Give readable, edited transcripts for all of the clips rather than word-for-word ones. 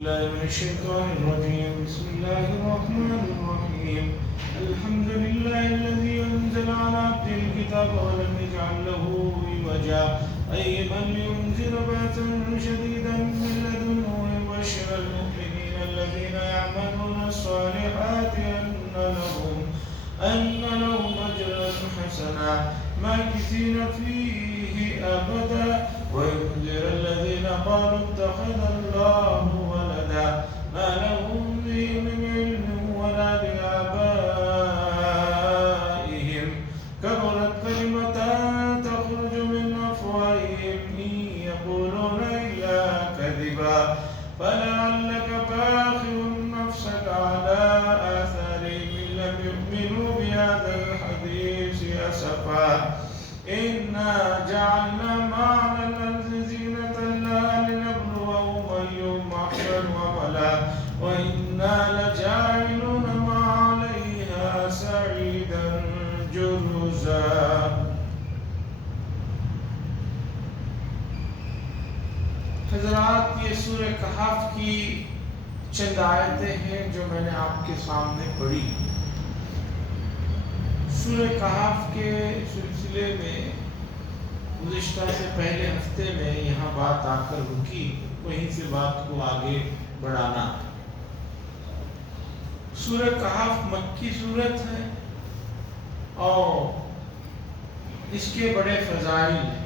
الله من الشيطان الرجيم. بسم الله الرحمن الرحيم. الحمد لله الذي أنزل على عبده الكتاب ولم يجعل له عوجا قيما لينذر بأسا شديدا من لدنه ويبشر المؤمنين الذين يعملون الصالحات أن لهم أجرا حسنا ماكثين فيه أبدا وينذر الذين قالوا اتخذ الله ولدا ما لهم به من علم ولا لآبائهم كبرت كلمة تخرج من أفواههم إن يقولون إلا كذبا فلعلك باخع نفسك على آثارهم إن لم يؤمنوا بهذا الحديث أسفا إنا جعلنا ما على الأرض زينة لها لنبلوهم أيهم أحسن عملا وإنا لجاعلون ما عليها صعيدا جرزا. حضرات، یہ سورہ کہف کی چند آیتیں ہیں جو میں نے آپ کے سامنے پڑھی. سورہ کہف کے سلسلے میں گزشتہ سے پہلے ہفتے میں یہاں بات آ کر رکی، وہیں سے بات کو آگے بڑھانا. سورہ کہف مکی سورت ہے اور اس کے بڑے فضائل ہیں.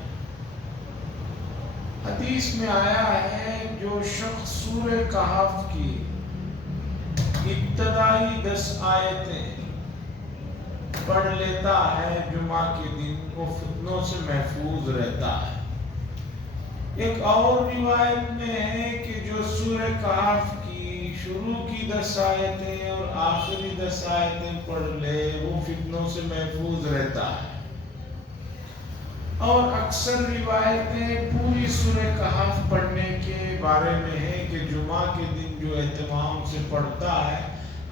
حدیث میں آیا ہے جو شخص سورہ کہف کی ابتدائی 10 آیتیں پڑھ لیتا ہے جمعہ کے دن وہ فتنوں سے محفوظ رہتا ہے. ایک اور روایت میں ہے کہ جو سورہ کہف کی شروع کی 10 آیتیں اور آخری 10 آیتیں پڑھ لے وہ فتنوں سے محفوظ رہتا ہے. اور اکثر روایتیں پوری سورہ کہف پڑھنے کے بارے میں ہیں کہ جمعہ کے دن جو اہتمام سے پڑھتا ہے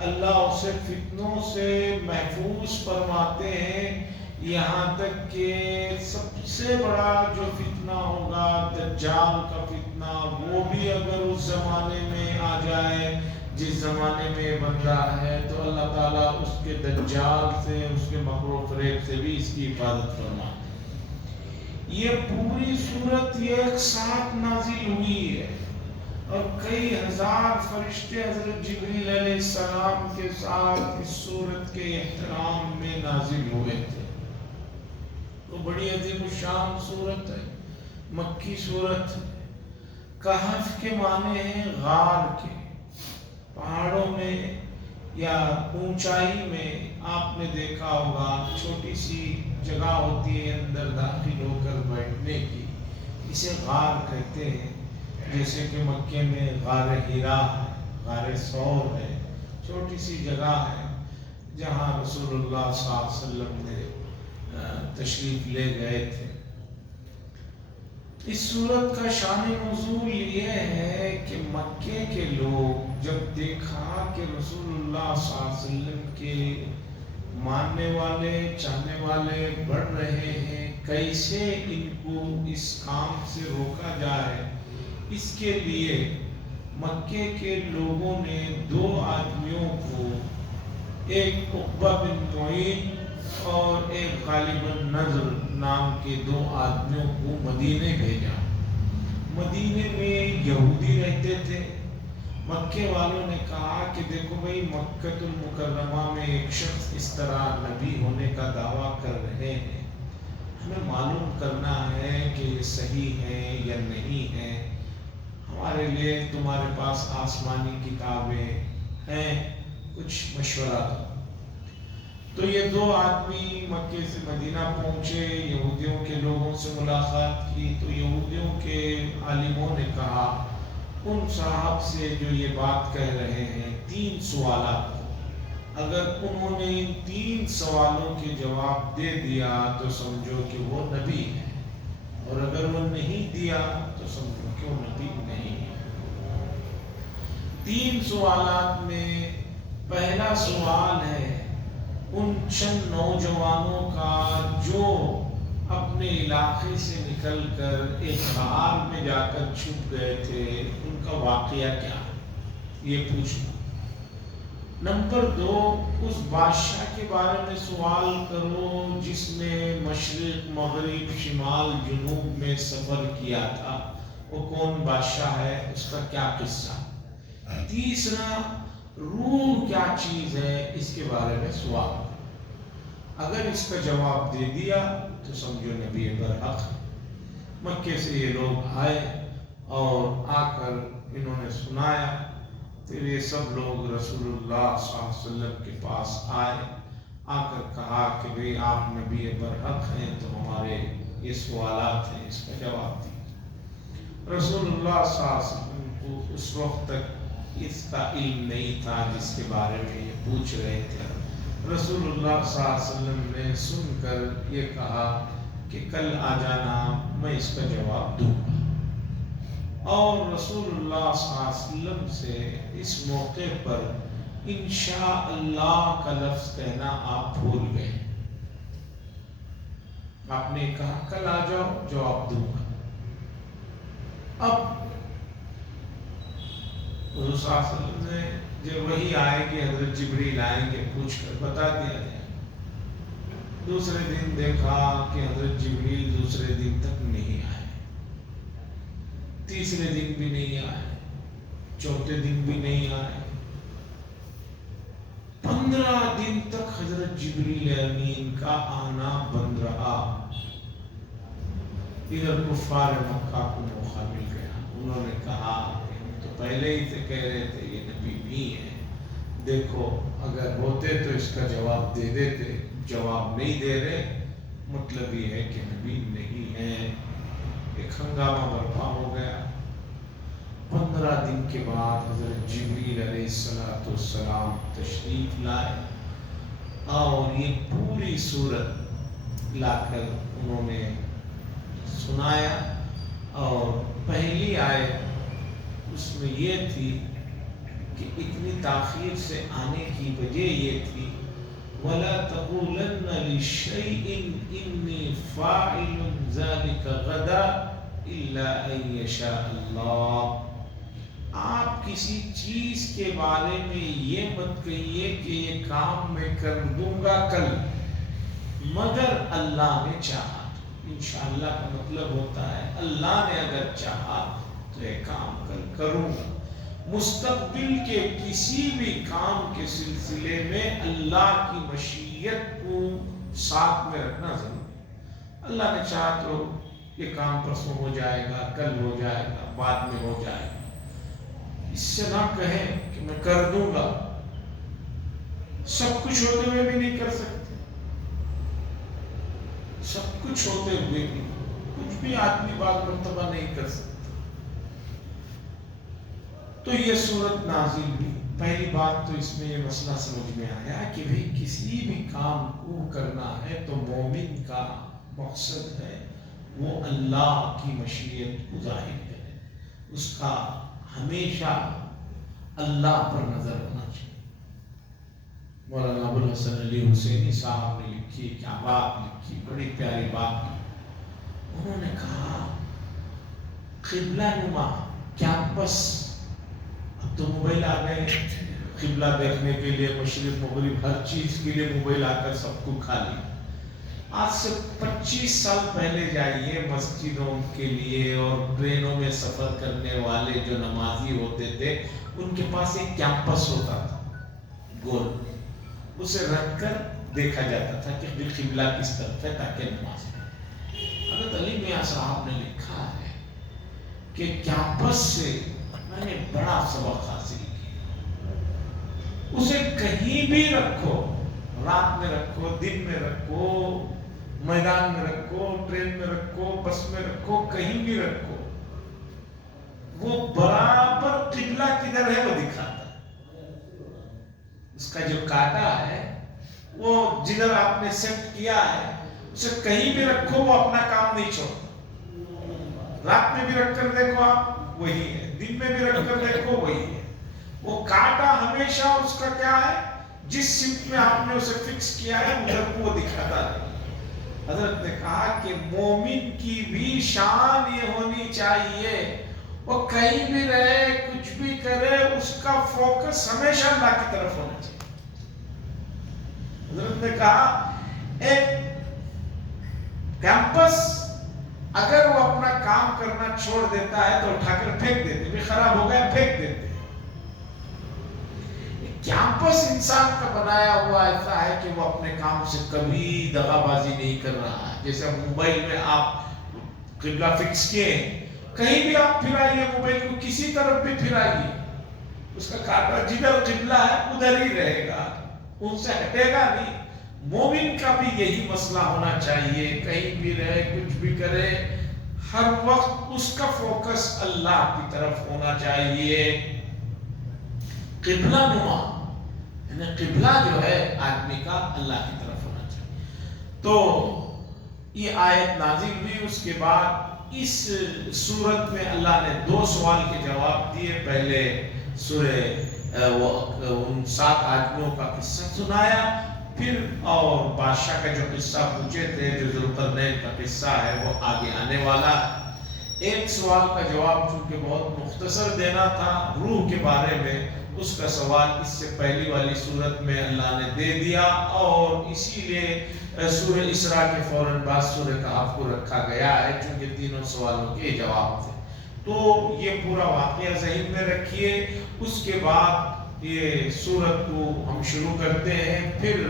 اللہ اسے فتنوں سے محفوظ فرماتے ہیں. یہاں تک کہ سب سے بڑا جو فتنہ ہوگا دجال کا فتنہ، وہ بھی اگر اس زمانے میں آ جائے جس زمانے میں بن رہا ہے تو اللہ تعالیٰ اس کے دجال سے، اس کے مکر و فریب سے بھی اس کی حفاظت فرماتے ہیں. یہ پوری صورت یہ ایک ساتھ نازل ہوئی ہے اور کئی ہزار فرشتے حضرت جبریل علیہ السلام کے ساتھ اس سورت کے احترام میں نازل ہوئے تھے. تو بڑی عظیم الشان سورت ہے، مکی سورت ہے. کہف کے معنی ہیں غار کے. پہاڑوں میں یا اونچائی میں آپ نے دیکھا ہوگا چھوٹی سی جگہ ہوتی ہے اندر داخل ہو کر بیٹھنے کی، اسے غار کہتے ہیں. جیسے کہ مکے میں غار ہیرا ہے، غار ثور ہے، چھوٹی سی جگہ ہے جہاں رسول اللہ صلی اللہ علیہ وسلم نے تشریف لے گئے تھے. اس سورت کا شان نزول یہ ہے کہ مکے کے لوگ جب دیکھا کہ رسول اللہ صلی اللہ علیہ وسلم کے ماننے والے چاہنے والے بڑھ رہے ہیں، کیسے ان کو اس کام سے روکا جائے، اس کے لیے مکے کے لوگوں نے 2 آدمیوں کو، ایک عقبہ بن معین اور ایک غالب النضر نام کے 2 آدمیوں کو مدینے بھیجا. مدینے میں یہودی رہتے تھے. مکے والوں نے کہا کہ دیکھو بھئی، مکہ المکرمہ میں ایک شخص اس طرح نبی ہونے کا دعویٰ کر رہے ہیں، ہمیں معلوم کرنا ہے کہ یہ صحیح ہے یا نہیں ہے. ہمارے لیے تمہارے پاس آسمانی کتابیں ہیں، کچھ مشورہ دو. تو یہ 2 آدمی مکے سے مدینہ پہنچے، یہودیوں کے لوگوں سے ملاقات کی. تو یہودیوں کے عالموں نے کہا ان صاحب سے جو یہ بات کہہ رہے ہیں 3 سوالات، اگر انہوں نے ان 3 سوالوں کے جواب دے دیا تو سمجھو کہ وہ نبی ہے، اور اگر وہ نہیں دیا تو سمجھو کہ وہ نبی نہیں ہے. 3 سوالات میں پہلا سوال ہے ان چند نوجوانوں کا جو اپنے علاقے سے نکل کر ایک غار میں جا کر چھپ گئے تھے، ان کا واقعہ کیا؟ یہ پوچھنا۔ نمبر 2، اس بادشاہ کے بارے میں سوال کرو جس نے مشرق مغرب شمال جنوب میں سفر کیا تھا، وہ کون بادشاہ ہے، اس کا کیا قصہ۔ تیسرا، روح کیا چیز ہے، اس کے بارے میں سوال کرو۔ اگر اس کا جواب دے دیا تو سمجھو نبی برحق۔ مکے سے یہ لوگ آئے اور آ کر انہوں نے سنایا، پھر یہ سب لوگ رسول اللہ صلی اللہ علیہ وسلم کے پاس آئے، آ کر کہا کہ بھئی آپ نبی برحق ہیں تو ہمارے یہ سوالات ہیں، اس کا جواب دیجیے۔ رسول اللہ صلی اللہ علیہ وسلم کو اس وقت تک اس کا علم نہیں تھا جس کے بارے میں یہ پوچھ رہے تھے۔ رسول اللہ صلی اللہ علیہ وسلم نے سن کر یہ کہا کہ کل آ جانا، میں اس کا جواب دوں گا۔ اور رسول اللہ صلی اللہ علیہ وسلم سے اس موقع پر انشاءاللہ کا لفظ کہنا آپ بھول گئے۔ آپ نے کہا کل آ جاؤ، جواب دوں گا۔ اب حضور صلی اللہ علیہ وسلم نے جب وہی آئے کہ حضرت جبریل آئیں گے پوچھ کر بتا دیا جائے۔ دوسرے دن دیکھا کہ حضرت جبریل دوسرے دن تک نہیں آئے، تیسرے دن بھی نہیں آئے، چوتھے دن بھی نہیں آئے، 15 دن تک حضرت جبریل امین کا آنا بند رہا۔ ادھر کفار مکہ کو موقع مل گیا، انہوں نے کہا کہ ہم تو پہلے ہی سے کہہ رہے تھے یہ نبی نہیں ہے، دیکھو اگر ہوتے تو اس کا جواب دے دیتے، جواب نہیں دے رہے، مطلب یہ ہے کہ نبی نہیں ہے۔ ایک ہنگامہ برپا ہو گیا۔ 15 دن کے بعد حضرت جبریل علیہ السلام تشریف لائے اور یہ پوری صورت لا کر انہوں نے سنایا، اور پہلی آیت اس میں یہ تھی کہ اتنی تاخیر سے آنے کی وجہ یہ تھی وَلَا تَقُولَنَّ لِشَيْءٍ إِنِّي فَاعِلٌ ذَلِكَ غَدًا إِلَّا أَن يَشَاءَ اللَّهُ۔ آپ کسی چیز کے بارے میں یہ مت کہیے کہ یہ کام میں کر دوں گا کل، مگر اللہ نے چاہا۔ انشاءاللہ کا مطلب ہوتا ہے اللہ نے اگر چاہا تو یہ کام کل کروں گا۔ مستقبل کے کسی بھی کام کے سلسلے میں اللہ کی مشیت کو ساتھ میں رکھنا ضروری ہے۔ اللہ نے چاہا تو یہ کام پرسوں ہو جائے گا، کل ہو جائے گا، بعد میں ہو جائے گا۔ اس سے نہ کہیں کہ میں کر دوں گا، سب کچھ ہوتے ہوئے بھی نہیں کر سکتے، سب کچھ ہوتے ہوئے بھی کچھ بھی آدمی بعض مرتبہ نہیں کر سکتا۔ تو یہ صورت نازل ہوئی۔ پہلی بات تو اس میں یہ مسئلہ سمجھ میں آیا کہ بھئی کسی بھی کام کو کرنا ہے تو مومن کا مقصد ہے وہ اللہ کی مشیت کو ظاہر کرے، اس کا ہمیشہ اللہ پر نظر ہونا چاہیے۔ مولانا ابوالحسن علی حسینی صاحب نے لکھی، کیا بات لکھی، بڑی پیاری بات۔ انہوں نے کہا قبلہ نما کیمپس، اب تو موبائل آ گئے، قبلہ دیکھنے کے لیے مشرق مغرب ہر چیز کے لیے موبائل آ کر سب کو کھا لیا۔ آج سے 25 سال پہلے جائیے مسجدوں کے لیے اور ٹرینوں میں سفر کرنے والے جو نمازی ہوتے تھے ان کے پاس ایک کیمپس ہوتا تھا گول، اسے رکھ کر دیکھا جاتا تھا کہ قبلہ کس طرف ہے تاکہ نماز پڑھے۔ حضرت علی میاں صاحب نے لکھا ہے کہ کیمپس سے میں نے بڑا سبق حاصل کیا، اسے کہیں بھی رکھو، رات میں رکھو، دن میں رکھو، میدان میں رکھو، ٹرین میں رکھو، بس میں رکھو، کہیں بھی رکھو، وہ برابر قبلہ کدھر ہے وہ دکھاتا ہے۔ اس کا جو کاٹا ہے وہ جدھر آپ نے سیٹ کیا ہے اسے کہیں بھی رکھو وہ اپنا کام نہیں چھوڑتا۔ رات میں بھی رکھ کر دیکھو آپ وہی ہے، دن میں بھی رکھ کر دیکھو وہی ہے، وہ کاٹا ہمیشہ اس کا کیا ہے، جس سمت میں آپ نے اسے فکس کیا ہے ادھر کو وہ دکھاتا ہے۔ حضرت نے کہا کہ مومن کی بھی شان یہ ہونی چاہیے وہ کہیں بھی رہے کچھ بھی کرے اس کا فوکس ہمیشہ اللہ کی طرف ہونا چاہیے. حضرت نے کہا ایک کیمپس اگر وہ اپنا کام کرنا چھوڑ دیتا ہے تو اٹھا کر پھینک دیتے, بھی خراب ہو گیا پھینک دیتے. کیمپس انسان کا بنایا ہوا ایسا ہے کہ وہ اپنے کام سے کبھی دغا بازی نہیں کر رہا ہے. جیسے موبائل میں آپ قبلہ فکس کیے, کہیں بھی آپ پھرائیے موبائل کو, کسی طرف بھی پھرائیے, اس کا کاٹا جدھر قبلہ ہے ادھر ہی رہے گا, ان سے ہٹے گا نہیں. مومن کا بھی یہی مسئلہ ہونا چاہیے, کہیں بھی رہے کچھ بھی کرے ہر وقت اس کا فوکس اللہ کی طرف ہونا چاہیے. قبلہ نما یعنی قبلہ جو ہے آدمی کا اللہ کی طرف ہونا چاہیے. تو یہ آیت نازل ہوئی, اس کے بعد اس سورت میں اللہ نے 2 سوال کے جواب دیے. پہلے سورہ ان 7 آدمیوں کا قصہ سنایا, پھر اور بادشاہ کا جو قصہ پوچھے تھے جو ذوالقرنین کا قصہ ہے وہ آگے آنے والا ہے. ایک سوال کا جواب چونکہ بہت مختصر دینا تھا روح کے بارے میں, اس کا سوال اس سے پہلی والی صورت میں اللہ نے دے دیا, اور اسی لیے سورہ اسراء کے فوراً بعد سورہ کہف کو رکھا گیا ہے چونکہ تینوں سوالوں کے جواب تھے. تو یہ پورا واقعہ ذہن میں رکھیے. اس کے بعد یہ سورت کو ہم شروع کرتے ہیں, پھر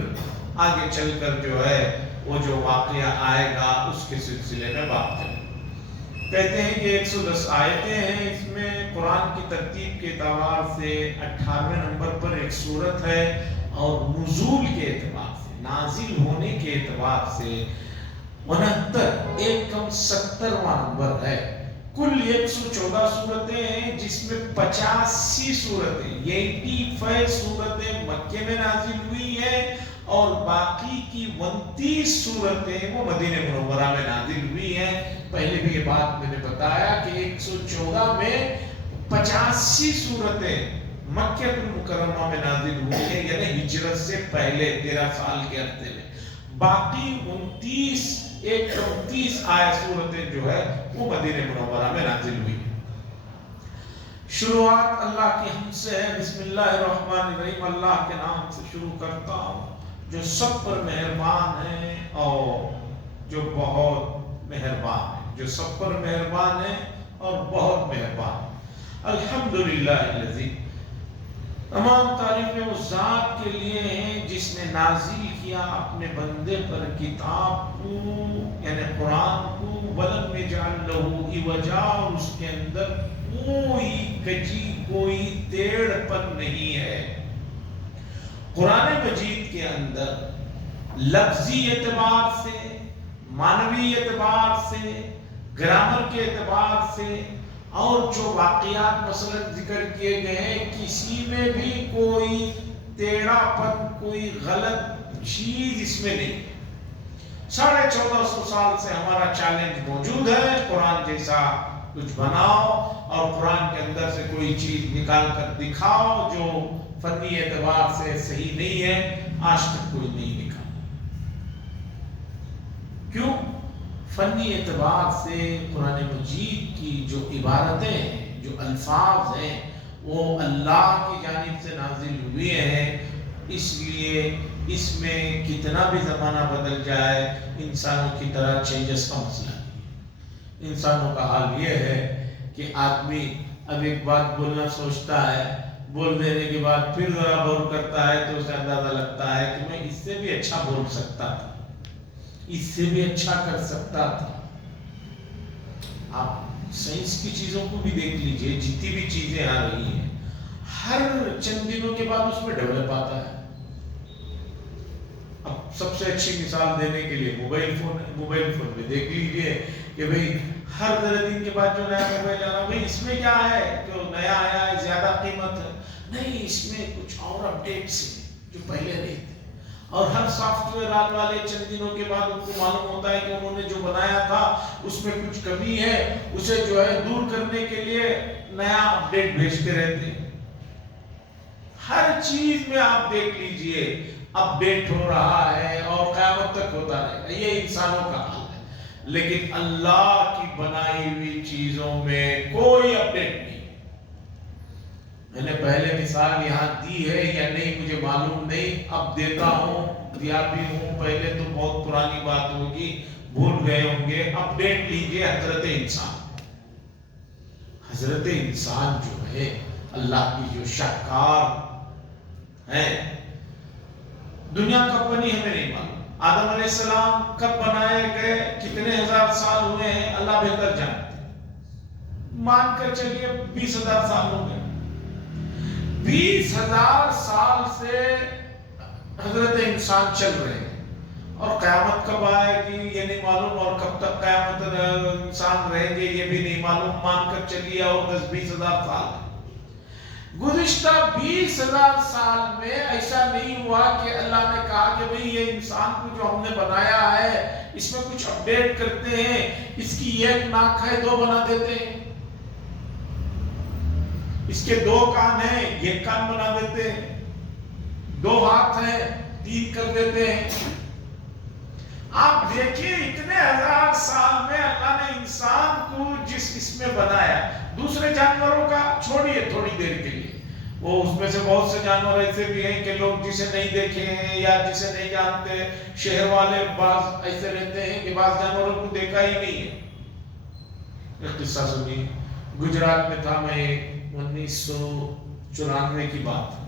آگے چل کر جو ہے وہ جو واقعہ آئے گا اس کے سلسلے میں بات کریں. کہتے ہیں کہ 110 آیتیں ہیں, اس میں قرآن کی ترتیب کے اعتبار سے 18ویں نمبر پر ایک سورت ہے, اور نزول کے اعتبار سے نازل ہونے کے اعتبار سے 69 ایک کم 70واں نمبر ہے. کل 114 صورتیں ہیں جس میں 85 صورتیں 85 صورتیں مکے میں نازل ہوئی ہیں, اور باقی کی 29 صورتیں وہ مدینہ منورہ میں نازل ہوئی ہیں. پہلے بھی یہ بات میں نے بتایا کہ 114 میں 85 صورتیں مکہ المکرمہ میں نازل ہوئی ہیں, یعنی ہجرت سے پہلے 13 سال کے عرصے میں. باقی 29 آیت صورتیں جو ہے وہ مدینہ منورہ میں نازل ہوئی. شروعات اللہ کی حمد سے ہے. بسم اللہ الرحمن الرحیم, اللہ کے نام سے شروع کرتا ہوں جو سب پر مہربان ہے اور جو بہت مہربان ہے, جو سب پر مہربان ہے اور بہت مہربان ہے. الحمدللہ الذی, تمام تعریفیں اس ذات کے لیے ہیں جس نے نازل کیا اپنے بندے پر کتاب کو یعنی قرآن کو, ولم یجعل لہ عوجا, اور اس کے اندر کوئی کجی کوئی ٹیڑھ پن نہیں ہے. قرآن مجید کے اندر لفظی اعتبار سے, معنوی اعتبار سے, گرامر کے اعتبار سے, اور جو واقعات مثلا ذکر کیے گئے ہیں کسی میں بھی کوئی ٹیڑھا پن کوئی غلط چیز اس میں نہیں. 1450 سال سے ہمارا چیلنج موجود ہے, قرآن جیسا کچھ بناؤ اور قرآن کے اندر سے کوئی چیز نکال کر دکھاؤ جو فنی اعتبار سے صحیح نہیں ہے. آج تک کوئی نہیں نکالا. کیوں؟ فنی اعتبار سے قرآن مجید کی جو عبارتیں ہیں, جو الفاظ ہیں, وہ اللہ کی جانب سے نازل ہوئے ہیں. اس لیے اس میں کتنا بھی زمانہ بدل جائے انسانوں کی طرح چینجز کا مسئلہ نہیں. انسانوں کا حال یہ ہے کہ آدمی اب ایک بات بولنا سوچتا ہے, بول دینے کے بعد پھر ذرا غور کرتا ہے تو اسے اندازہ لگتا ہے کہ میں اس سے بھی اچھا بول سکتا تھا, اس سے بھی اچھا کر سکتا تھا. آپ سائنس کی چیزوں کو بھی دیکھ لیجئے, جتنی بھی چیزیں آ رہی ہیں ہر چند دنوں کے بعد اس میں ڈیولپ آتا ہے. اب سب سے اچھی مثال دینے کے لیے موبائل فون ہے. موبائل فون میں دیکھ لیجئے کہ بھئی ہر 10 دن کے بعد جو نیا موبائل آ رہا, بھئی اس میں کیا ہے جو نیا آیا ہے زیادہ قیمت ہے, نہیں اس میں کچھ اور اپڈیٹس ہیں جو پہلے نہیں تھے. اور ہر سافٹ ویئر والے چند دنوں کے بعد ان کو معلوم ہوتا ہے کہ انہوں نے جو بنایا تھا اس میں کچھ کمی ہے, اسے جو ہے دور کرنے کے لیے نیا اپڈیٹ بھیجتے رہتے ہیں. ہر چیز میں آپ دیکھ لیجئے اپڈیٹ ہو رہا ہے اور قیامت تک ہوتا رہے گا. یہ انسانوں کا حال ہے. لیکن اللہ کی بنائی ہوئی چیزوں میں کوئی اپڈیٹ نہیں۔ میں نے پہلے مثال یہاں دی ہے یا نہیں مجھے معلوم نہیں، اب دیتا ہوں، دیا بھی ہوں، پہلے تو بہت پرانی بات ہوگی، بھول گئے ہوں گے۔ اپڈیٹ لیجئے حضرت انسان۔ حضرت انسان جو ہے اللہ کی جو شاہکار ہے، دنیا کب بنی ہمیں نہیں معلوم، آدم علیہ السلام کب بنائے گئے، کتنے ہزار سال ہوئے ہیں، اللہ بہتر جانتے ہیں۔ مان کر چلیے 20,000 سال ہو گئے، 20,000 سال سے حضرت انسان چل رہے ہیں، اور قیامت کب آئے گی یہ نہیں معلوم، اور کب تک قیامت انسان رہیں گے یہ بھی نہیں معلوم، مان کر چلیے اور 10-20,000 سال۔ گزشتہ 20,000 سال میں ایسا نہیں ہوا کہ اللہ نے کہا کہ بھئی یہ انسان کو جو ہم نے بنایا ہے اس میں کچھ اپڈیٹ کرتے ہیں، اس کی ایک ناک ہے 2 بنا دیتے ہیں، اس کے 2 کان ہیں 1 کان بنا دیتے ہیں، 2 ہاتھ ہیں 3 کر دیتے ہیں۔ آپ دیکھیے اتنے ہزار سال میں اللہ نے انسان کو جس میں بنایا، دوسرے جانوروں کا چھوڑیے تھوڑی دیر کے لیے، وہ اس میں سے بہت سے جانور ایسے بھی ہیں کہ لوگ جسے نہیں دیکھے ہیں یا جسے نہیں جانتے، شہر والے بعض ایسے رہتے ہیں کہ بعض جانوروں کو دیکھا ہی نہیں ہے۔ ایک قصہ سنیے، گجرات میں تھا، میں 1994 کی بات ہے،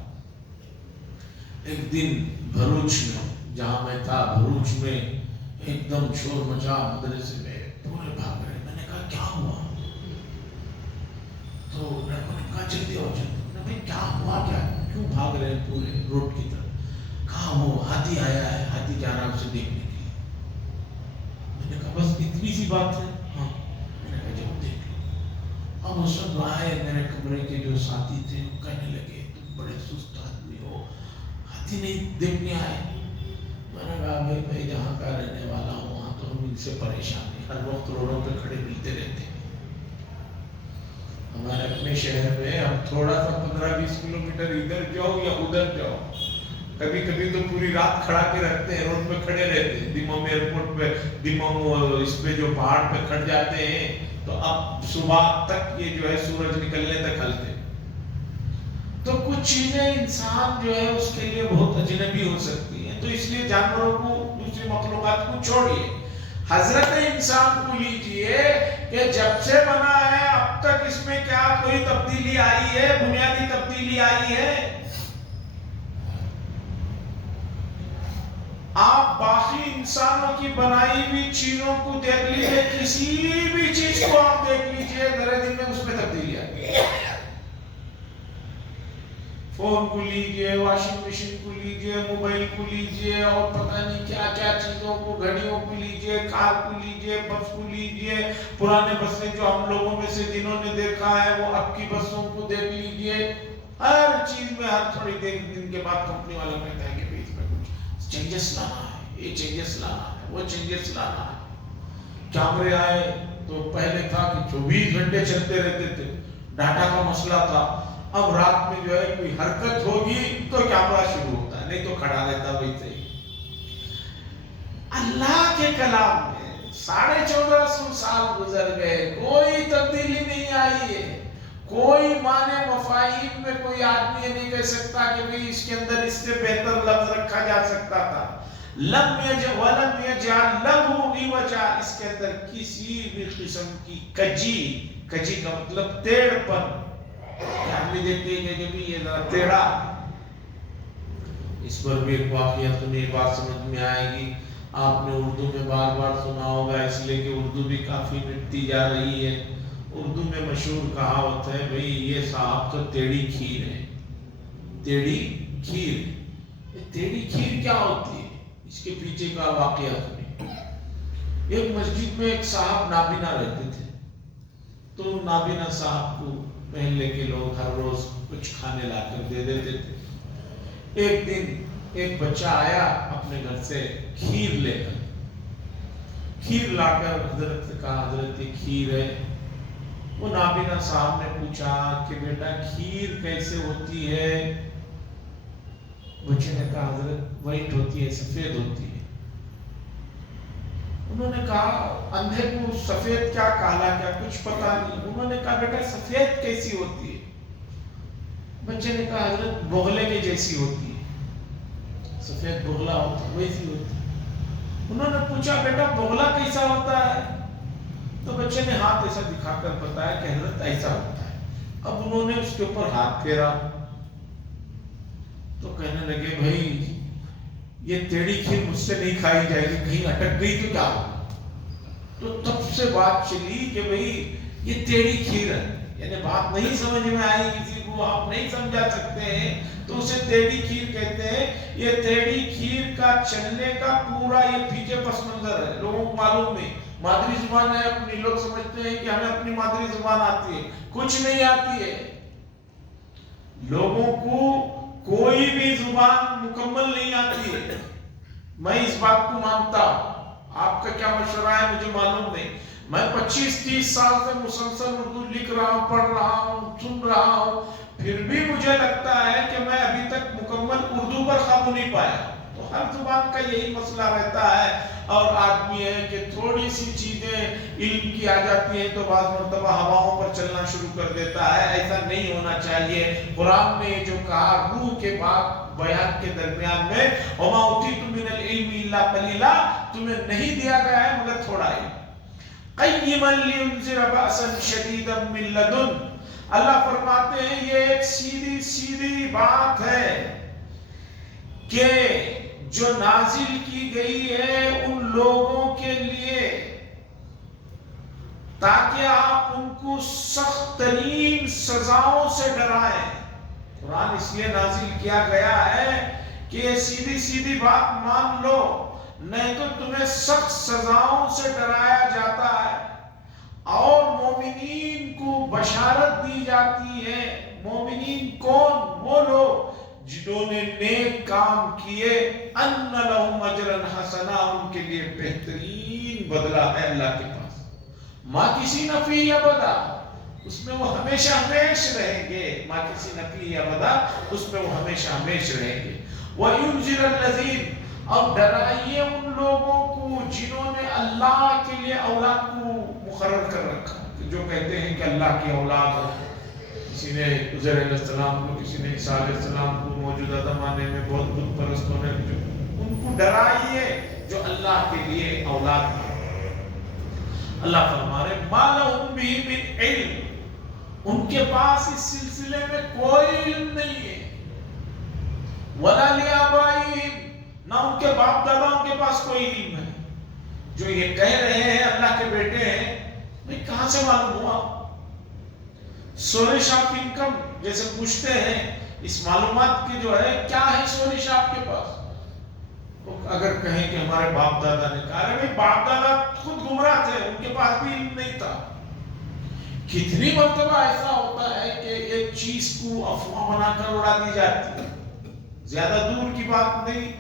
ایک دن بھروچ میں، جہاں میں تھا بھروچ میں ایک دم شور مچا، مدرسے میں پورے بھاگ رہے، میں نے کہا کیا ہوا؟ تو لڑکوں نے کہا جلدی ہو جلدی، میں نے کہا کیا ہوا، کیا کیوں بھاگ رہے ہیں پورے روڈ کی طرف؟ کہا وہ ہاتھی آیا ہے، ہاتھی جا رہا ہے اسے دیکھنے کے لیے۔ میں نے کہا بس اتنی سی بات ہے؟ ہاں۔ میں نے کہا جب دیکھ لو۔ اب وہ سب آئے، میرے کمرے کے جو ساتھی تھے وہ کہنے لگے تم بڑے سست آدمی ہو، ہاتھی نہیں دیکھنے آئے؟ میں نے کہا بھائی میں جہاں کا رہنے والا ہوں وہاں تو ہم ان سے پریشان ہیں، ہر وقت روڈوں پہ کھڑے ملتے رہتے ہیں۔ ہمارے اپنے شہر میں ہم تھوڑا سا 15-20 کلومیٹر ادھر جاؤ یا ادھر جاؤ، کبھی کبھی تو پوری رات کھڑا کے رکھتے ہیں، روڈ پہ کھڑے رہتے ہیں، دمام ایئرپورٹ پہ، دمام اس پہ جو پہاڑ پہ کھڑ جاتے ہیں، تو اب صبح تک یہ جو ہے سورج نکلنے تک ہلتے۔ تو کچھ چیزیں انسان جو ہے اس کے لیے بہت اجنبی ہو سکتی ہیں، تو اس لیے جانوروں کو، دوسری مخلوقات کو چھوڑیے، حضرت انسان کو لیجئے کہ جب سے بنا ہے اب تک اس میں کیا کوئی تبدیلی آئی ہے، بنیادی تبدیلی آئی ہے؟ آپ باقی انسانوں کی بنائی ہوئی چیزوں کو دیکھ لیجئے، کسی بھی چیز کو آپ دیکھ لیجئے ذرا دن میں اس میں تبدیلی آئی ہے۔ فون کو لیجئے، واشنگ مشین کو لیجئے، موبائل کو لیجئے، اور پتہ نہیں کیا کیا چیزوں کو، گھڑیوں کو لیجئے، کار کو لیجئے، بس کو لیجئے، پرانے بسیں جو ہم لوگوں میں سے جنہوں نے دیکھا ہے وہ اب کی بسوں کو دیکھ لیجئے، ہر چیز میں ہر تھوڑی دن کے بعد کمپنی والا کہتا ہے کہ اس میں کچھ چینجز لانا ہے، یہ چینجز لانا ہے، وہ چینجز لانا ہے۔ کیمرے آئے تو پہلے تھا کہ 24 گھنٹے چلتے رہتے تھے، ڈاٹا کا مسئلہ تھا، اب رات میں جو ہے کوئی حرکت ہوگی تو کیمرہ شروع ہوتا ہے، نہیں تو کھڑا رہتا ویسے ہی۔ اللہ کے کلام میں 1450 سال گزر گئے، کوئی تبدیلی نہیں آئی ہے، کوئی معنی مفاہیم میں کوئی آدمی نہیں کہہ سکتا کہ بھئی اس کے اندر اس سے بہتر لفظ رکھا جا سکتا تھا۔ لم یجعل لہ عوجا، اس کے اندر کسی بھی قسم کی کجی کا مطلب ٹیڑھ پن، ہم بھی دیکھتے ہیں کہ یہ ذرا ٹیڑھا، اس پر بھی ایک واقعہ سنی، بات سمجھ میں آئے گی۔ آپ نے اردو میں بار بار سنا ہوگا، اس لیے کہ اردو بھی کافی مٹتی جا رہی ہے۔ اردو میں مشہور کہاوت ہے، بھئی یہ صاحب تو ٹیڑھی کھیر ہے، ٹیڑھی کھیر۔ ٹیڑھی کھیر کیا ہوتی ہے؟ اس کے پیچھے کا واقعہ سنی۔ ایک مسجد میں ایک صاحب نابینا رہتے تھے، تو نابینا صاحب کو پہلے کے لوگ ہر روز کچھ کھانے لا کر دے دیتے تھے۔ ایک دن ایک بچہ آیا اپنے گھر سے کھیر لے کر، کھیر لا کر حضرت سے کہا حضرت یہ کھیر ہے۔ وہ نابینا صاحب نے پوچھا کہ بیٹا کھیر کیسے ہوتی ہے؟ بچے نے کہا حضرت وائٹ ہوتی ہے، سفید ہوتی ہے۔ انہوں نے کہا اندھے کو سفید کیا کالا کیا کچھ پتا نہیں. انہوں نے کہا بیٹا سفید کیسی ہوتی ہے؟ بچے نے کہا حضرت بغلے کے جیسی ہوتی ہے. سفید بغلا ہوتا ویسی ہوتی. انہوں نے پوچھا بیٹا بغلا کیسا ہوتا ہے؟ تو بچے نے ہاتھ ایسا دکھا کر بتایا کہ حضرت ایسا ہوتا ہے. اب انہوں نے اس کے اوپر ہاتھ پھیرا تو کہنے لگے بھائی یہ تیڑی کھیر مجھ سے نہیں کھائی جائے گی، کہیں اٹک گئی تو کیا ہو. تو تب سے بات چلی کہ بھئی یہ تیڑی کھیر ہے، یعنی بات نہیں سمجھ میں آئی کسی کو، آپ نہیں سمجھا سکتے ہیں تو اسے تیڑی کھیر کہتے ہیں. یہ تیڑی کھیر کا چلنے کا پورا یہ پیچھے پس منظر ہے. لوگوں کو معلوم نہیں، مادری زبان ہے اپنی، لوگ سمجھتے ہیں کہ ہمیں اپنی مادری زبان آتی ہے، کچھ نہیں آتی ہے. لوگوں کو کوئی بھی زبان مکمل نہیں آتی ہے. میں اس بات کو مانتا ہوں. آپ کا کیا مشورہ ہے مجھے معلوم نہیں. میں 25-30 سال سے مسلسل اردو لکھ رہا ہوں، پڑھ رہا ہوں، سن رہا ہوں، پھر بھی مجھے لگتا ہے کہ میں ابھی تک مکمل اردو پر قابو نہیں پایا. تو ہر زبان کا یہی مسئلہ رہتا ہے. اور آدمی ہے کہ تھوڑی سی چیزیں علم کی آ جاتی ہیں تو بعض مرتبہ ہواؤں پر چلنا شروع کر دیتا ہے. ایسا نہیں ہونا چاہیے. قرآن نے جو کہا روح کے بعد بیان کے درمیان میں وَمَا أُوتِيتُم مِّنَ الْعِلْمِ إِلَّا قَلِيلًا، تمہیں نہیں دیا گیا ہے مگر تھوڑا علم. قَيِّمًا لِيُنذِرَ بَأْسًا شَدِيدًا مِّن لَّدُنْهُ. اللہ فرماتے ہیں یہ ایک سیدھی سیدھی بات ہے کہ جو نازل کی گئی ہے ان لوگوں کے لیے تاکہ آپ ان کو سخت ترین سزاؤں سے ڈرائیں. قرآن اس لیے نازل کیا گیا ہے کہ یہ سیدھی سیدھی بات مان لو، نہیں تو تمہیں سخت سزاؤں سے ڈرایا جاتا ہے. اور مومنین کو بشارت دی جاتی ہے. مومنین کون؟ وہ لوگ جنہوں نے نیک کام کیے، ان لہم اجرا حسنا، ان کے لیے بہترین بدلہ ہے اللہ کے پاس. ماں کسی نفی یا بدا، اس میں وہ ہمیشہ ہمیش رہیں گے. ماں کسی نفی یا بدا، اس میں وہ ہمیشہ ہمیش رہیں گے. وَيُنذِرَ الَّذِينَ، اور ڈرائیے ان لوگوں کو جنہوں نے اللہ کے لیے اولاد کو مقرر کر رکھا، جو کہتے ہیں کہ اللہ کی اولاد ہے. کسی نے عزیر علیہ السلام کو، کسی نے عیسیٰ علیہ السلام کو، موجودہ زمانے میں بہت بت پرستوں نے، ان کو ڈرائیے جو اللہ کے لیے اولاد ہے. اللہ فرما رہے مَا لَهُم بِهِ مِنْ عِلْمٍ، ان کے پاس اس سلسلے میں کوئی علم نہیں ہے. وَلَا لِآبَائِهِمْ، نہ ان کے باپ داداؤں کے پاس کوئی علم ہے. جو یہ کہہ رہے ہیں اللہ کے بیٹے ہیں، بھئی کہاں سے معلوم ہوا؟ سورس آف انکم جیسے پوچھتے ہیں، اس معلومات کی جو ہے کیا ہے سورس آپ کے پاس؟ اگر کہیں کہ ہمارے باپ دادا نے کہا ہے، باپ دادا خود گمراہ تھے، ان کے پاس بھی علم نہیں تھا. کتنی مرتبہ ایسا ہوتا ہے کہ ایک چیز کو افواہ بنا کر اڑا دی جاتی ہے. زیادہ دور کی بات نہیں،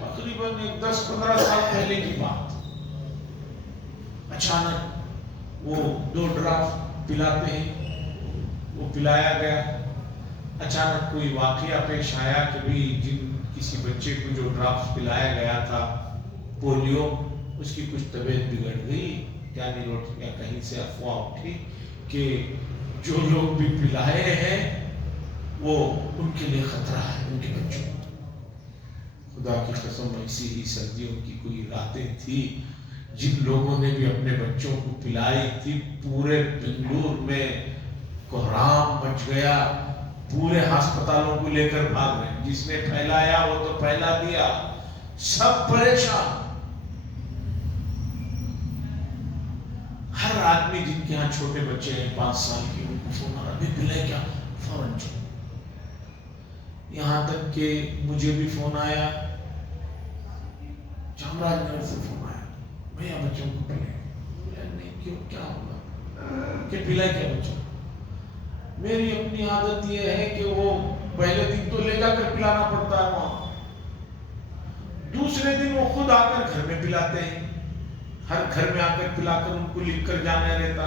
تقریباً 10-15 سال پہلے کی بات. اچانک وہ 2 ڈراپ پلاتے ہیں، وہ پلایا گیا. اچانک کوئی واقعہ پیش آیا کہ بھی کسی بچے کو جو ڈراپس پلایا گیا تھا پولیو، اس کی کچھ طبیعت بگڑ گئی. کیا نہیں یا کہیں سے افواہ اٹھی کہ جو لوگ بھی پلائے ہیں وہ ان کے لیے خطرہ ہے، ان کے بچوں. خدا کی قسم ایسی ہی سردیوں کی کوئی راتیں تھی جن لوگوں نے بھی اپنے بچوں کو پلائی تھی، پورے بنگلور میں کوہرام مچ گیا. پورے ہسپتالوں کو لے کر بھاگ رہے ہیں. جس نے پھیلایا وہ تو پھیلا دیا، سب پریشان. ہر آدمی جن کے ہاں چھوٹے بچے ہیں 5 سال کی، ان کو فون آ رہا بھی پلائے کیا، فوراً چلو. یہاں تک کہ مجھے بھی فون آیا، چامراج نگر سے فون آیا، بھیا بچوں کو پلائے. نہیں کیوں، کیا ہوگا کہ پلائے کیا بچوں. میری اپنی عادت یہ ہے کہ وہ پہلے دن تو لے جا کر پلانا پڑتا ہے وہاں، دوسرے دن وہ خود آ کر گھر میں پلاتے ہیں. ہر گھر میں آ کر پلا کر ان کو لکھ کر جانا رہتا.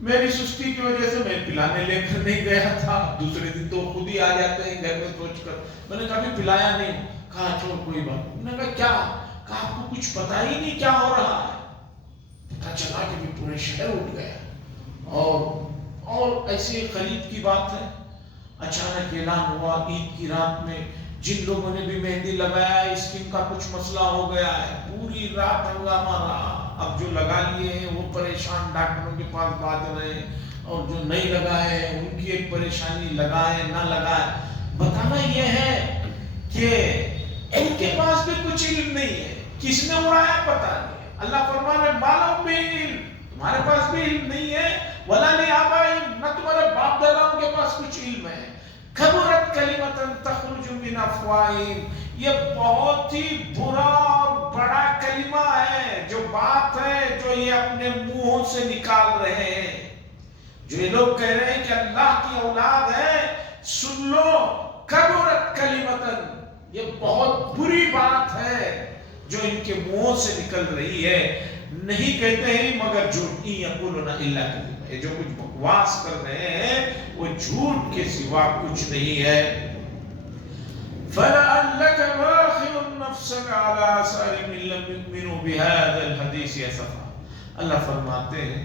میری سستی کی وجہ سے میں پلانے لے کر نہیں گیا تھا. دوسرے دن تو خود ہی آ جاتے ہیں گھر میں سوچ کر. میں نے کبھی پلایا نہیں. کہا چھوڑ کوئی بات. میں نے کہا کیا؟ کہ آپ کو کچھ پتا ہی نہیں کیا ہو رہا ہے؟ پتا چلا کہ بھی پورے شہر اٹھ گیا، اور ایسے قریب کی بات ہے، اچانک اعلان ہوا عید کی رات میں جن لوگوں نے بھی مہندی لگایا ہے اسکن کا کچھ مسئلہ ہو گیا ہے، پوری رات ہنگامہ رہا۔ اب جو لگا لیے ہیں وہ پریشان ڈاکٹروں کے پاس بھاگ رہے ہیں، اور جو نہیں لگائے ہیں ان کی ایک پریشانی، لگائے نہ لگائے۔ بتانا یہ ہے کہ ان کے پاس بھی کچھ علم نہیں ہے، کس نے اڑایا پتا نہیں۔ اللہ فرما رہے مالو بھی علم، تمہارے پاس بھی علم نہیں ہے، ولا لآبائہم، نہ تمہارے باپ داداؤں کے پاس کچھ علم ہے۔ کبرت کلمۃ تخرج من افواہہم، یہ بہت ہی برا اور بڑا کلمہ ہے، جو بات ہے جو یہ اپنے منہوں سے نکال رہے ہیں۔ جو یہ لوگ کہہ رہے ہیں کہ اللہ کی اولاد ہے، سن لو، کبرت کلمۃ، یہ بہت بری بات ہے جو ان کے منہوں سے نکل رہی ہے۔ نہیں کہتے ہیں مگر جھوٹ، ان یقولون الا کذبا، یہ جو کچھ بکواس کر رہے ہیں وہ جھوٹ کے سوا کچھ نہیں ہے۔ فَلَعَلَّكَ بَاخِعٌ نَفْسَكَ عَلَىٰ آثَارِهِمْ إِن لَّمْ يُؤْمِنُوا بِهَٰذَا الْحَدِيثِ أَسَفًا۔ اللہ فرماتے ہیں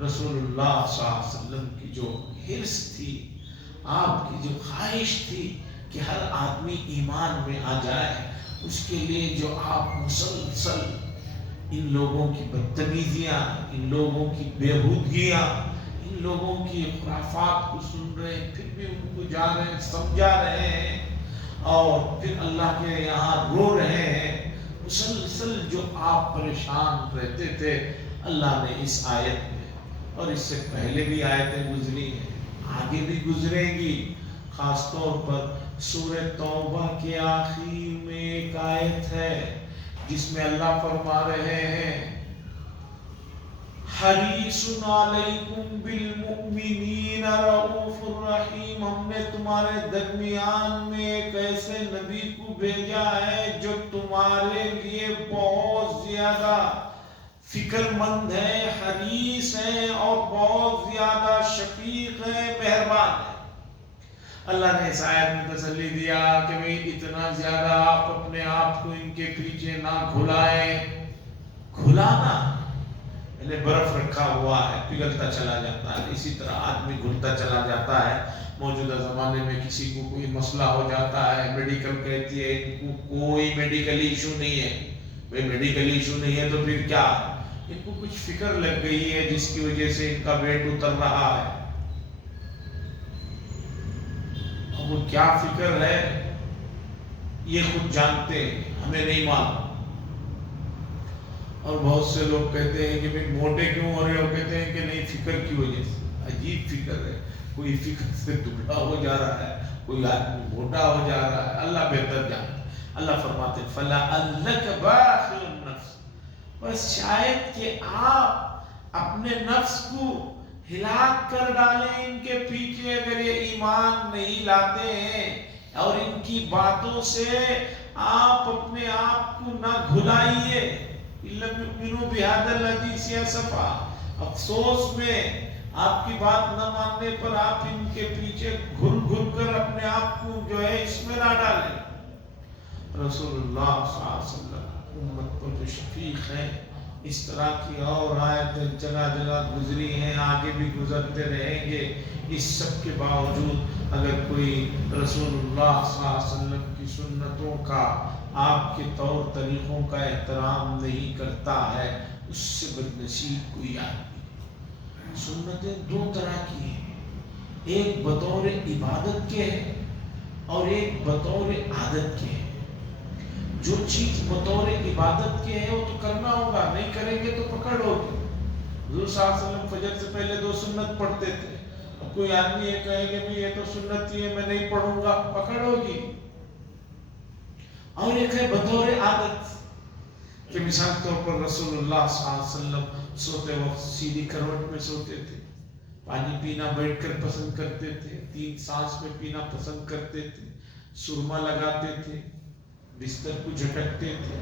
رسول اللہ صلی اللہ علیہ وسلم کی جو حرص تھی، آپ کی جو خواہش تھی کہ ہر آدمی ایمان میں آ جائے، اس کے لیے جو آپ مسلسل ان لوگوں کی بدتمیزیاں، ان لوگوں کی بےہودگیاں، ان لوگوں کی خرافات کو سن رہے ہیں، پھر بھی ان کو جا رہے ہیں، سمجھا رہے ہیں، اور پھر اللہ کے یہاں رو رہے ہیں، مسلسل جو آپ پریشان رہتے تھے، اللہ نے اس آیت میں، اور اس سے پہلے بھی آیتیں گزری ہیں، آگے بھی گزریں گی، خاص طور پر سورہ توبہ کے آخر میں ایک آیت ہے جس میں اللہ فرما رہے ہیں حریص علیکم بالمؤمنین رؤوف الرحیم، ہم نے تمہارے درمیان میں ایک ایسے نبی کو بھیجا ہے جو تمہارے لیے بہت زیادہ فکر مند ہے، حریص ہے، اور بہت زیادہ شفیق ہے، مہربان ہے۔ اللہ نے اس آیت میں تسلی دیا کہ بھئی اتنا زیادہ آپ اپنے آپ کو ان کے پیچھے نہ گھلائیں۔ گھلانا یعنی برف رکھا ہوا ہے، پگھلتا چلا جاتا ہے، اسی طرح آدمی گھلتا چلا جاتا ہے۔ موجودہ زمانے میں کسی کو کوئی مسئلہ ہو جاتا ہے، میڈیکل کہتی ہے ان کو کوئی میڈیکل ایشو نہیں ہے، بھئی میڈیکل ایشو نہیں ہے تو پھر کیا؟ ان کو کچھ فکر لگ گئی ہے جس کی وجہ سے ان کا ویٹ اتر رہا ہے۔ وہ کیا فکر ہے یہ خود جانتے ہیں، ہمیں نہیں معلوم۔ اور بہت سے لوگ کہتے ہیں کہ بھئی موٹے کیوں ہو رہے ہو، کہتے ہیں کہ نہیں فکر کی وجہ سے۔ عجیب فکر ہے، کوئی فکر سے دبلا ہو جا رہا ہے، کوئی آدمی موٹا ہو جا رہا ہے، اللہ بہتر جانتا ہے۔ اللہ فرماتے ہیں فَلَعَلَّكَ بَاخِعٌ نَفْسَكَ، بس شاید کہ آپ اپنے نفس کو ہلاک کر ڈالیں ان کے پیچھے، اگر یہ ایمان نہیں لاتے ہیں، اور ان کی باتوں سے آپ اپنے آپ کو نہ گھلائیے۔ لَمْ يُؤْمِنُوا بِهَٰذَا الْحَدِيثِ أَسَفًا، افسوس میں آپ کی بات نہ ماننے پر آپ ان کے پیچھے گھل گھل کر اپنے آپ کو جو ہے اس میں نہ ڈالیں۔ رسول اللہ صلی اللہ علیہ وسلم امت پر جو شفیق ہیں، اس طرح کی اور آیتیں جگہ جگہ گزری ہیں، آگے بھی گزرتے رہیں گے۔ اس سب کے باوجود اگر کوئی رسول اللہ صلی اللہ علیہ وسلم کی سنتوں کا، آپ کے طور طریقوں کا احترام نہیں کرتا ہے، اس سے بدنصیب کوئی آدمی نہیں۔ سنتیں دو طرح کی ہیں، ایک بطور عبادت کے ہے اور ایک بطور عادت کے ہے۔ جو چیز بطور عبادت کے ہے وہ تو کرنا ہوگا، نہیں کریں گے تو پکڑ ہوگی۔ حضور صلی اللہ علیہ وسلم فجر سے پہلے 2 سنت پڑھتے تھے، اب کوئی آدمی یہ کہے کہ یہ تو سنت ہی ہے میں نہیں پڑھوں گا، پکڑ ہوگی۔ اور ایک ہے بطور عادت، کہ مثال طور پر رسول اللہ صلی اللہ علیہ وسلم سوتے وقت سیدھی کروٹ میں سوتے تھے، پانی پینا بیٹھ کر پسند کرتے تھے، 3 سانس میں پینا پسند کرتے تھے، سرما لگاتے تھے، بستر کو جھٹکتے تھے۔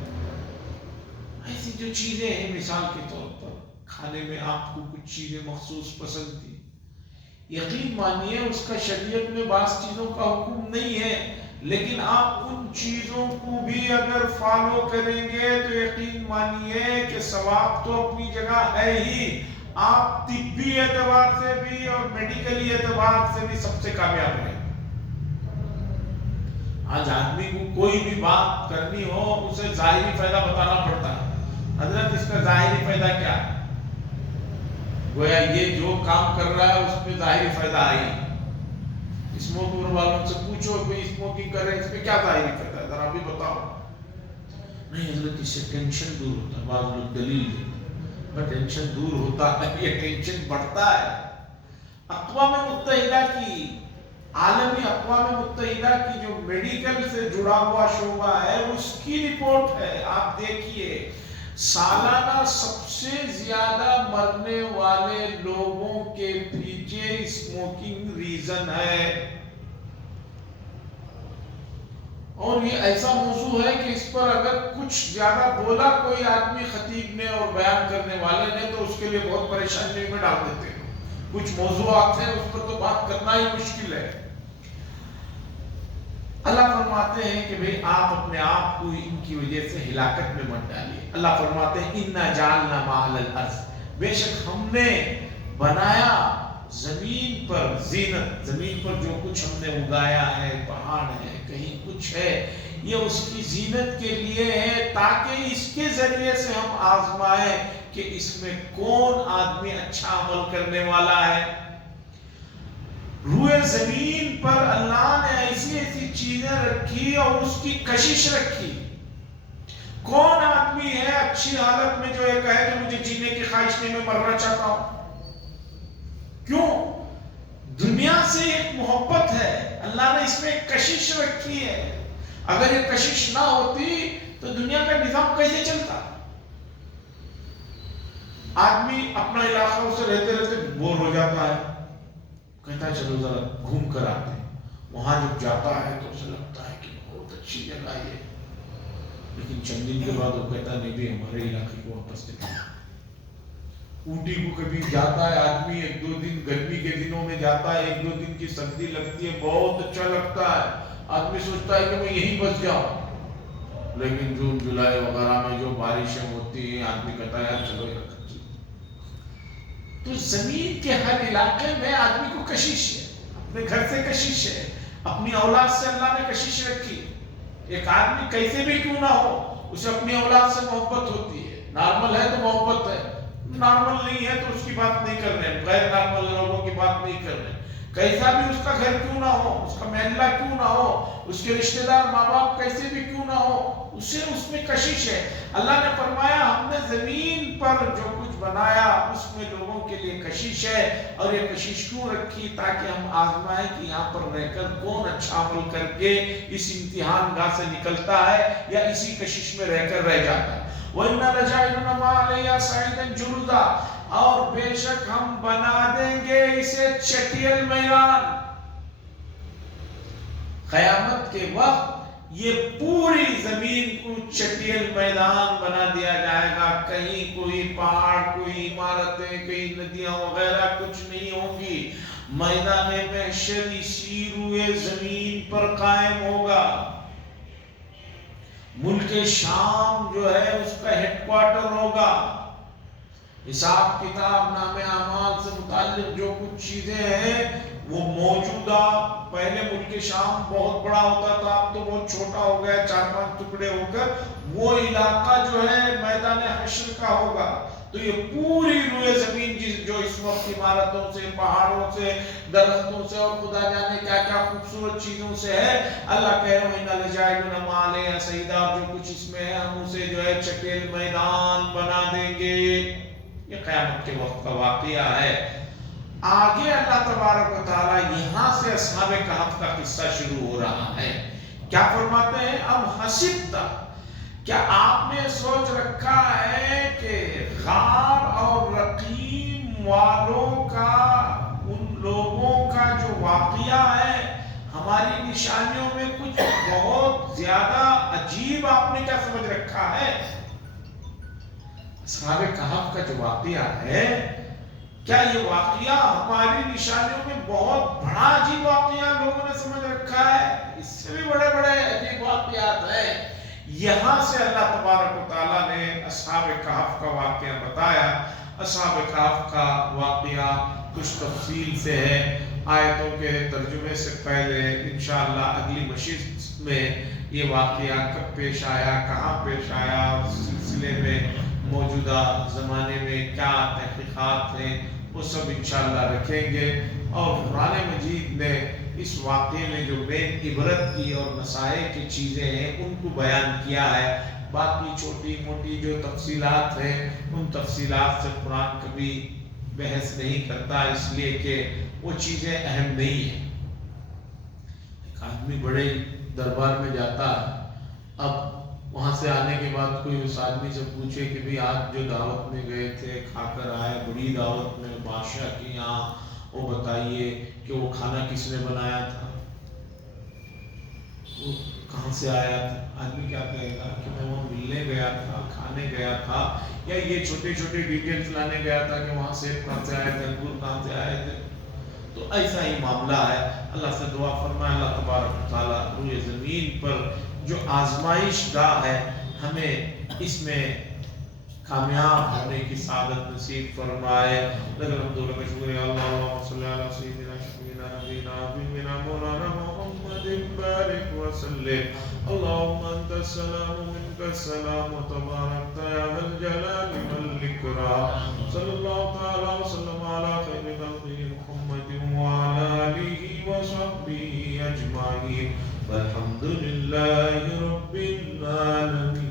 ایسی جو چیزیں ہیں مثال کے طور پر، کھانے میں آپ کو کچھ چیزیں مخصوص پسند تھی، یقین مانیے اس کا شریعت میں بعض چیزوں کا حکم نہیں ہے، لیکن آپ ان چیزوں کو بھی اگر فالو کریں گے تو یقین مانیے کہ ثواب تو اپنی جگہ ہے ہی، آپ طبی اعتبار سے بھی اور میڈیکلی اعتبار سے بھی سب سے کامیاب ہیں۔ آج آدمی کو کوئی بھی بات کرنی ہو اسے ظاہری فائدہ بتانا پڑتا ہے، حضرت اس کا ظاہری فائدہ کیا ہے؟ گویا یہ جو کام کر رہا ہے اس میں ظاہری فائدہ آئی۔ اسموکنگ والوں سے پوچھو کوئی اسموکنگ کر رہے ہیں اس میں کیا ظاہری فائدہ ہے، ذرا بھی بتاؤ۔ نہیں حضرت اس سے ٹینشن دور ہوتا ہے، بعض لوگ دلیل دیتے ہیں ٹینشن دور ہوتا ہے، یہ ٹینشن بڑھتا ہے۔ اقوام متحدہ کی، عالمی اقوام متحدہ کی جو میڈیکل سے جڑا ہوا شعبہ ہے اس کی رپورٹ ہے، آپ دیکھیے سالانہ سب سے زیادہ مرنے والے لوگوں کے پیچھے اسموکنگ ریزن ہے۔ اور یہ ایسا موضوع ہے کہ اس پر اگر کچھ زیادہ بولا کوئی آدمی خطیب نے اور بیان کرنے والے نے تو اس کے لیے بہت پریشانی میں ڈال دیتے ہیں۔ کچھ موضوعات ہیں اس پر تو بات کرنا ہی مشکل ہے۔ اللہ فرماتے ہیں کہ بھئی آپ اپنے آپ کو ان کی وجہ سے ہلاکت میں مت ڈالیے۔ اللہ فرماتے ہیں اِنَّا جَعَلْنَا مَا عَلَى الْأَرْضِ، بے شک ہم نے بنایا زمین پر زینت، زمین پر جو کچھ ہم نے اگایا ہے، پہاڑ ہے، کہیں کچھ ہے، یہ اس کی زینت کے لیے ہے تاکہ اس کے ذریعے سے ہم آزمائیں کہ اس میں کون آدمی اچھا عمل کرنے والا ہے۔ روئے زمین پر اللہ نے ایسی ایسی چیزیں رکھی اور اس کی کشش رکھی۔ کون آدمی ہے اچھی حالت میں جو یہ کہے کہ مجھے جینے کی خواہش نہیں، میں مرنا چاہتا ہوں؟ کیوں؟ دنیا سے ایک محبت ہے، اللہ نے اس میں ایک کشش رکھی ہے۔ اگر یہ کشش نہ ہوتی تو دنیا کا نظام کیسے چلتا؟ آدمی اپنا علاقہ اسے رہتے رہتے بور ہو جاتا ہے، کہتا ہے چلو ذرا گھوم کر آتے ہیں۔ وہاں جب جاتا ہے تو اسے لگتا ہے کہ بہت اچھی جگہ ہے، لیکن چند دن کے بعد وہ کہتا ہے نہیں بھی ہمارے علاقے کو واپس دیکھیں۔ اوٹی کو کبھی جاتا ہے آدمی، ایک دو دن گرمی کے دنوں میں جاتا ہے، ایک دو دن کی سردی لگتی ہے، بہت اچھا لگتا ہے، آدمی سوچتا ہے کہ میں یہیں بس جاؤں، لیکن جون جولائی وغیرہ میں جو بارشیں ہوتی ہیں آدمی کہتا ہے یار چلو یار۔ تو زمین کے ہر علاقے میں آدمی کو کشش ہے، اپنے گھر سے کشش ہے، اپنی اولاد سے اللہ نے کشش رکھی۔ ایک آدمی کیسے بھی کیوں نہ ہو اسے اپنی اولاد سے محبت ہوتی ہے، نارمل ہے تو محبت ہے، نارمل نہیں ہے تو اس کی بات نہیں کر رہے، غیر نارمل لوگوں کی بات نہیں کر رہے۔ کیسا بھی اس کا گھر کیوں نہ ہو، اس کا محلہ کیوں نہ ہو، اس کے رشتہ دار ماں باپ کیسے بھی کیوں نہ ہو، اسے اس میں کشش ہے۔ اللہ نے فرمایا ہم نے زمین پر جو کچھ بنایا اس میں لوگوں کے لیے کشش ہے، اور یہ کشش کیوں رکھی؟ تاکہ ہم آزمائیں کہ یہاں پر رہ کر کون اچھا عمل کر کے اس امتحان گاہ سے نکلتا ہے یا اسی کشش میں رہ کر رہ جاتا ہے۔ وَإِنَّا لَجَاعِلُونَ مَا عَلَيْهَا صَعِيدًا جُرُزًا، اور بے شک ہم بنا دیں گے اسے چٹیل میدان۔ قیامت کے وقت یہ پوری زمین کو چٹیل میدان بنا دیا جائے گا، کہیں کوئی پہاڑ، کوئی عمارتیں، کہیں ندیاں وغیرہ کچھ نہیں ہوں گی۔ میدان محشر اسی روئے زمین پر قائم ہوگا۔ ملک شام جو ہے اس کا ہیڈ کوارٹر ہوگا۔ حساب کتاب نامے اعمال سے متعلق جو کچھ چیزیں ہیں وہ موجودہ، پہلے ملک شام بہت بڑا ہوتا تھا، اب تو بہت چھوٹا ہو گیا، 4-5 ٹکڑے ہو کر وہ علاقہ جو ہے میدان حشر کا ہوگا۔ تو یہ پوری روئے زمین جو اس وقت عمارتوں سے، پہاڑوں سے، درختوں سے اور خدا جانے کیا کیا خوبصورت چیزوں سے ہے، اللہ کہہ رہے ہیں اِنَّا لَجَاعِلُونَ مَا عَلَيْهَا صَعِيدًا، جو کچھ اس میں ہے ہم اسے جو ہے چٹیل میدان بنا دیں گے۔ یہ قیامت کے وقت کا واقعہ ہے۔ آگے اللہ تبارک و تعالی یہاں سے اصحاب کہف کا قصہ شروع ہو رہا ہے۔ کیا فرماتے ہیں؟ ام حسبت، کیا آپ نے سوچ رکھا ہے کہ غار اور رقیم والوں کا، ان لوگوں کا جو واقعہ ہے ہماری نشانیوں میں کچھ بہت زیادہ عجیب آپ نے کیا سمجھ رکھا ہے؟ اصحاب کہف کا جو واقعہ ہے، کیا یہ واقعہ ہماری نشانیوں میں بہت بڑا عجیب واقعہ لوگوں نے سمجھ رکھا ہے؟ اس سے بھی بڑے بڑے یہاں سے اللہ تبارک و تعالیٰ نے اصحاب کہف کا واقعہ بتایا۔ اصحاب کہف کا واقعہ کچھ تفصیل سے ہے، آیتوں کے ترجمے سے پہلے انشاءاللہ اگلی نشست میں یہ واقعہ کب پیش آیا، کہاں پیش آیا، اور اس سلسلے میں موجودہ زمانے میں کیا تحقیقات ہیں وہ سب انشاءاللہ رکھیں گے۔ اور قرآن مجید نے اس واقعے میں جو مین عبرت کی اور نصائح کی چیزیں ہیں ان کو بیان کیا ہے۔ باقی چھوٹی موٹی جو تفصیلات ہیں ان تفصیلات سے قرآن کبھی بحث نہیں کرتا، اس لیے کہ وہ چیزیں اہم نہیں ہیں۔ ایک آدمی بڑے دربار میں جاتا ہے، اب وہاں سے آنے کے بعد کوئی اس آدمی سے پوچھے کہ بھی آج جو دعوت میں گئے تھے کھا کر آئے، بڑی دعوت میں بادشاہ کی یہاں، وہ بتائیے کہ وہ کھانا کس نے بنایا تھا، وہ کہاں سے آیا تھا؟ آدمی کیا کہے گا کہ میں وہاں ملنے گیا تھا، کھانے گیا تھا، یا یہ چھوٹے چھوٹے ڈیٹیلز لانے گیا تھا کہ وہاں سے کہاں سے آئے تھے، انگور کہاں سے آئے تھے۔ تو ایسا ہی معاملہ ہے۔ اللہ سے دعا فرمائے اللہ تبارک و تعالیٰ روئے زمین پر جو آزمائش گاہ ہے ہمیں اس میں کامیاب ہونے کی سعادت نصیب فرمائے۔ لکہ الحمد للہ کا شکریہ۔ اللہم صلی علی سیدنا شفیعنا نبینا حبیبنا مولانا محمد بارک وسلم۔ اللہم انت السلام منک السلام تبارکت یا ذا الجلال والاکرام۔ صلی اللہ تعالی وسلم علی خیر خلقہ محمد وعلی آلہ وصحبہ اجمعین، والحمد للہ رب العالمین۔